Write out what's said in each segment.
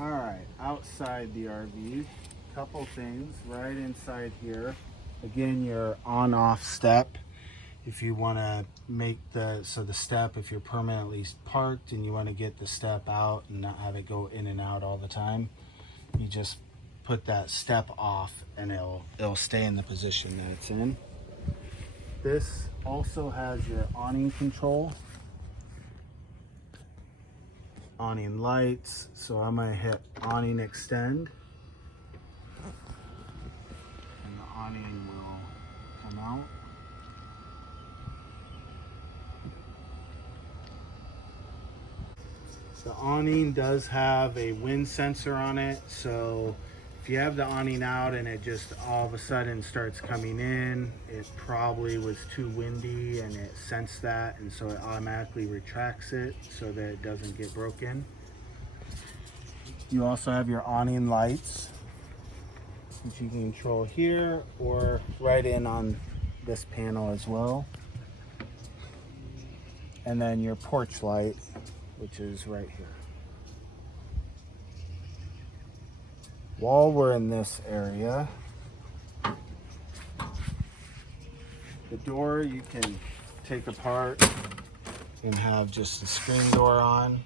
All right, outside the RV, couple things right inside here. Again, your on-off step. If you want to make the step, if you're permanently parked and you want to get the step out and not have it go in and out all the time, you just put that step off and it'll stay in the position that it's in. This also has your awning control, awning lights. So I'm going to hit awning extend and the awning will come out. The awning does have a wind sensor on it, so if you have the awning out and it just all of a sudden starts coming in, it probably was too windy and it sensed that, and so it automatically retracts it so that it doesn't get broken. You also have your awning lights, which you can control here or right in on this panel as well. And then your porch light, which is right here. While we're in this area, the door you can take apart and have just the screen door on.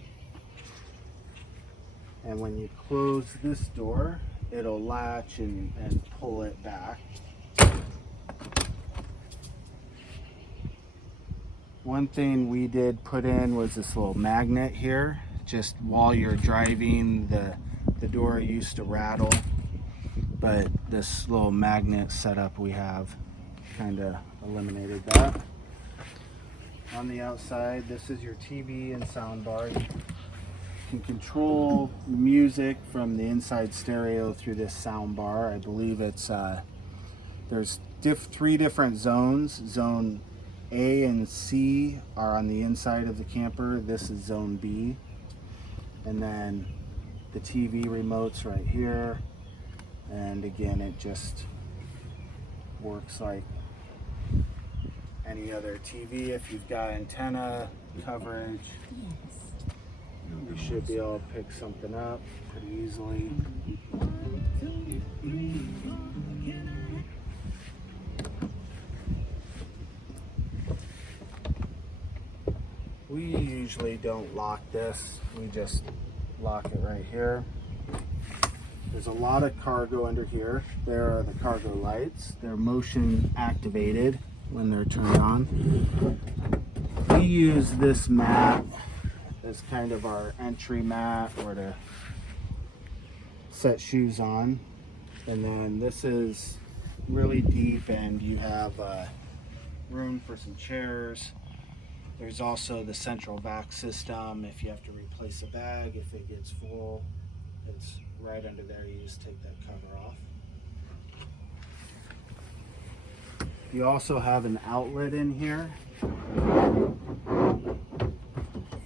And when you close this door, it'll latch and pull it back. One thing we did put in was this little magnet here. Just while you're driving, the door used to rattle, but this little magnet setup we have kind of eliminated that. On the outside, this is your TV and sound bar. You can control music from the inside stereo through this sound bar. I believe it's there's three different zones. Zone A and C are on the inside of the camper. This is zone B. And then the TV remote's right here. And again, it just works like any other TV. If you've got antenna coverage, you should be able to pick something up pretty easily. We usually don't lock this, we just lock it right here. There's a lot of cargo under here. There are the cargo lights. They're motion activated when they're turned on. We use this mat as kind of our entry mat or to set shoes on. And then this is really deep and you have room for some chairs. There's also the central vac system. If you have to replace a bag, if it gets full, it's right under there. You just take that cover off. You also have an outlet in here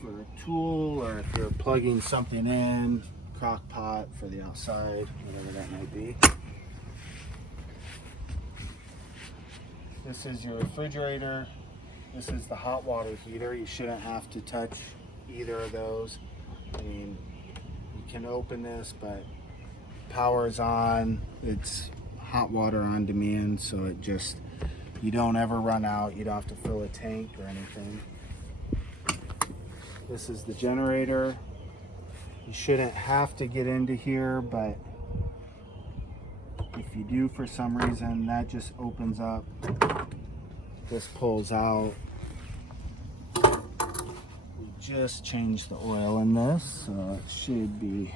for a tool, or if you're plugging something in, crock pot for the outside, whatever that might be. This is your refrigerator. This is the hot water heater. You shouldn't have to touch either of those. I mean, you can open this, but power is on. It's hot water on demand, so it just, you don't ever run out. You don't have to fill a tank or anything. This is the generator. You shouldn't have to get into here, but if you do for some reason, that just opens up. This pulls out. We just changed the oil in this, so it should be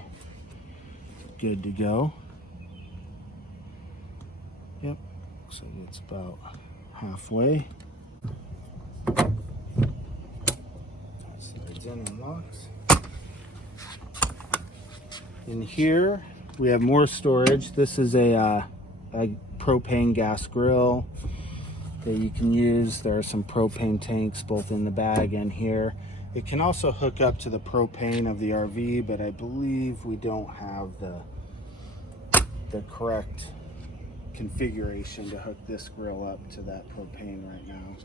good to go. Yep, looks like it's about halfway. Slides in and locks. In here, we have more storage. This is a propane gas grill that you can use. There are some propane tanks both in the bag and here. It can also hook up to the propane of the RV, but I believe we don't have the correct configuration to hook this grill up to that propane right now.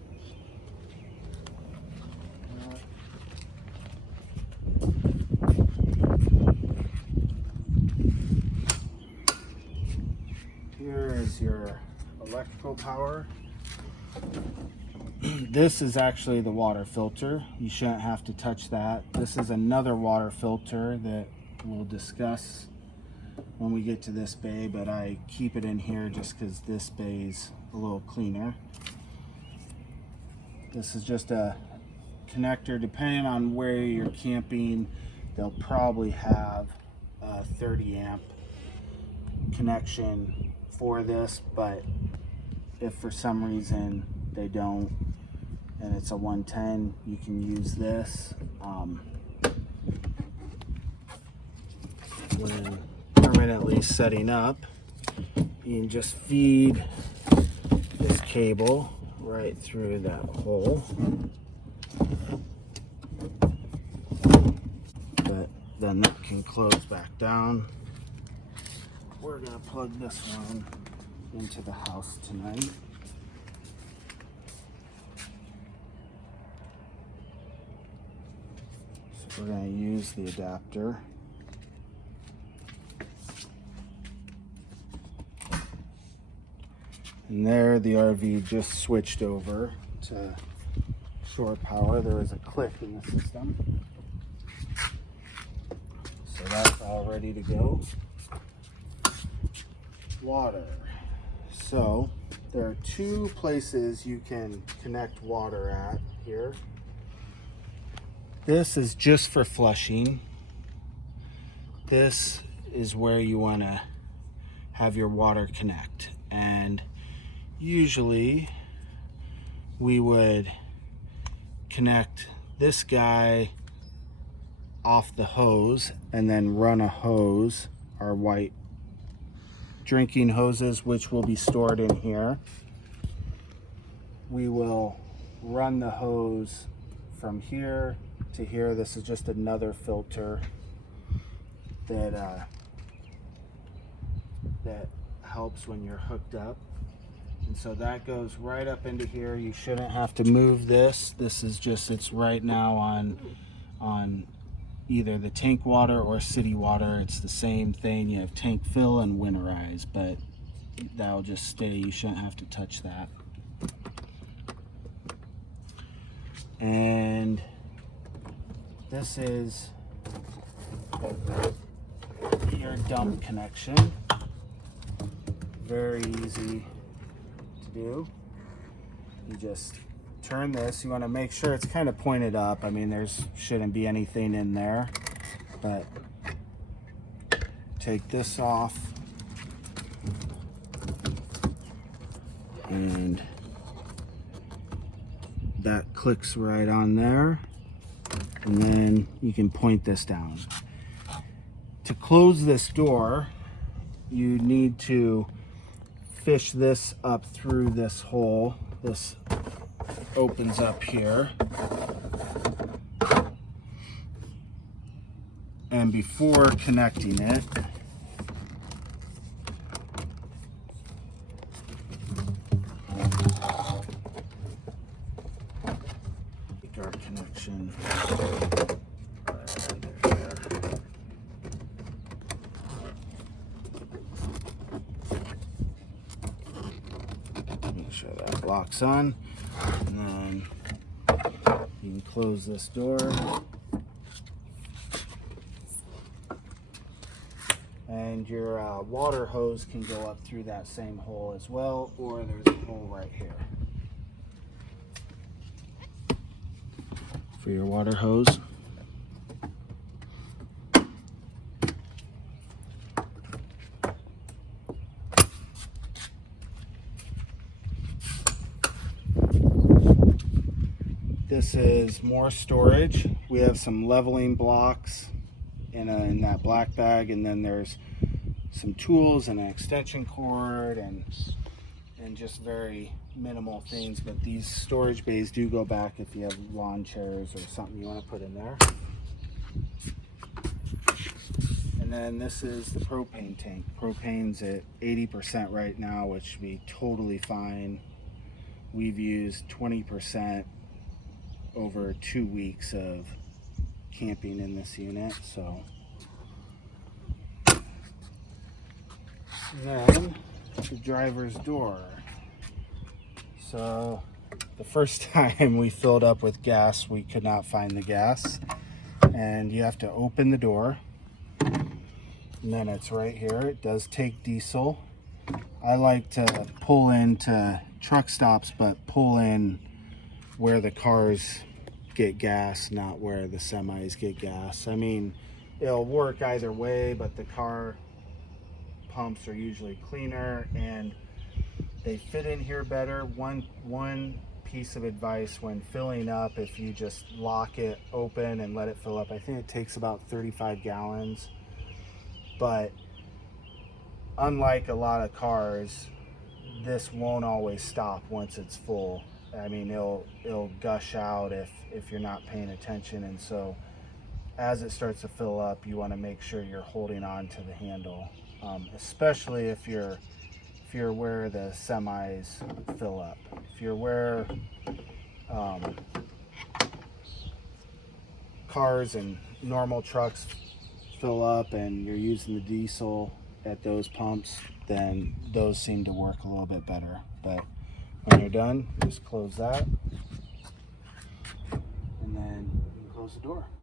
electrical power. This is actually the water filter. You shouldn't have to touch that. This is another water filter that we'll discuss when we get to this bay, but I keep it in here just because this bay's a little cleaner. This is just a connector. Depending on where you're camping, they'll probably have a 30 amp connection for this, but if for some reason they don't and it's a 110, you can use this. When permanently setting up, you can just feed this cable right through that hole, but then that can close back down. We're gonna plug this one into the house tonight. So we're gonna use the adapter. And there the RV just switched over to shore power. There was a click in the system. So that's all ready to go. Water. So there are two places you can connect water at here. This is just for flushing. This is where you want to have your water connect. And usually we would connect this guy off the hose and then run a hose, our white drinking hoses, which will be stored in here. We will run the hose from here to here. This is just another filter that helps when you're hooked up. And so that goes right up into here. You shouldn't have to move this. This is just, it's right now on either the tank water or city water. It's the same thing. You have tank fill and winterize, but that'll just stay. You shouldn't have to touch that. And this is your dump connection. Very easy to do. You just turn this. You want to make sure it's kind of pointed up. I mean, there's shouldn't be anything in there, but take this off and that clicks right on there, and then you can point this down. To close this door, you need to fish this up through this hole. This opens up here, and before connecting it, make our connection right there. Make sure that locks on. And then you can close this door. And your water hose can go up through that same hole as well, or there's a hole right here for your water hose. This is more storage. We have some leveling blocks in that black bag, and then there's some tools and an extension cord and just very minimal things. But these storage bays do go back if you have lawn chairs or something you want to put in there. And then this is the propane tank. Propane's at 80% right now, which should be totally fine. We've used 20% over 2 weeks of camping in this unit. So then the driver's door. So the first time we filled up with gas, we could not find the gas, and you have to open the door, and then it's right here. It does take diesel. I like to pull into truck stops, but pull in where the cars get gas, not where the semis get gas. I mean, it'll work either way, but the car pumps are usually cleaner and they fit in here better. One piece of advice when filling up, if you just lock it open and let it fill up, I think it takes about 35 gallons. But unlike a lot of cars, this won't always stop once it's full. I mean, it'll gush out if you're not paying attention, and so as it starts to fill up, you want to make sure you're holding on to the handle, especially if you're where the semis fill up. If you're where cars and normal trucks fill up and you're using the diesel at those pumps, then those seem to work a little bit better. But when you're done, just close that, and then you can close the door.